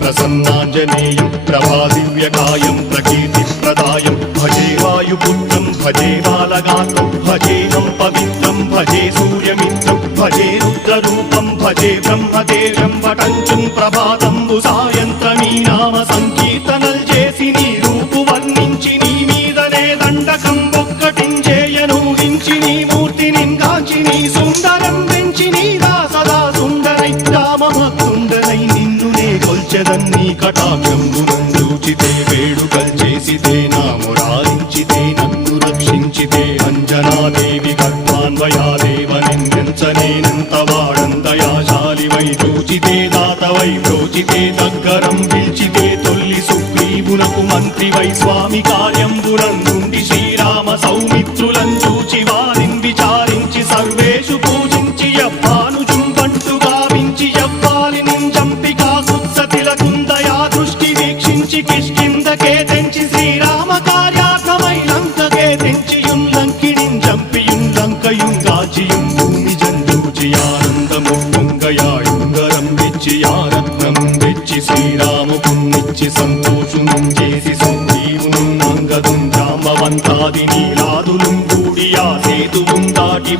ప్రసన్నాంజనేయం ప్రభాదివ్యకాయం ప్రకీర్తిప్రదాయం భజే వాయుపుత్రం భజే బాలగాత్రం భజేహం పవిత్రం భజే సూర్యమిత్రం భజే రుద్రరూపం భజే బ్రహ్మదేవం వటంచుం ప్రభాతంబు సాయంత్రమీ నామ సంకీర్తనల్ చేసి నీ రూపు వర్ణించి నీ మీదనే దండకం ఒక్కటించేయనూహించి నీ మూర్తిని గాంచి నీ సుందరం పెంచి నీదా సదా సుందరై రామభక్తుండరై నిన్నునే కొల్చెదన్నీ కటాక్షంబునందూచితే వేడుకల్ చేసితే నా మురారించితే నన్ను రక్షించితే అంజనాదేవి గర్భాన్వయాదేవ నిందించనేనంత వాడందయాశాలివై చూచితే దాతవై ప్రోచితే దగ్గరం పిలిచితే తొల్లి సుగ్రీవునకు మంత్రివై స్వామి కార్యంబునందుండి శ్రీరామ సౌమిత్రులను చూచి వారిని విచారించి సర్వేషు పూజించి యవ్వానుజుంబంటు గావించి యవ్వాలిని చంపికా కుత్సతిలకుందయా దృష్టి వీక్షించి కిష్కిందకే తెంచి శ్రీరామ కార్యార్థమై లంకకే తెంచియుం లంకిణిం చంపియుం లంకయుం గాచియుం భూమి జందూచి ఆనందము పొంగయాయుంగరం వెచ్చి ఆరత్నం వెచ్చి శ్రీరాముకున్నిచ్చి సంతోషునం చేసి సుగ్రీవును అంగదుం జాంబవంతాది నీలాదులుం కూడి ఆ సేతువుం దాటి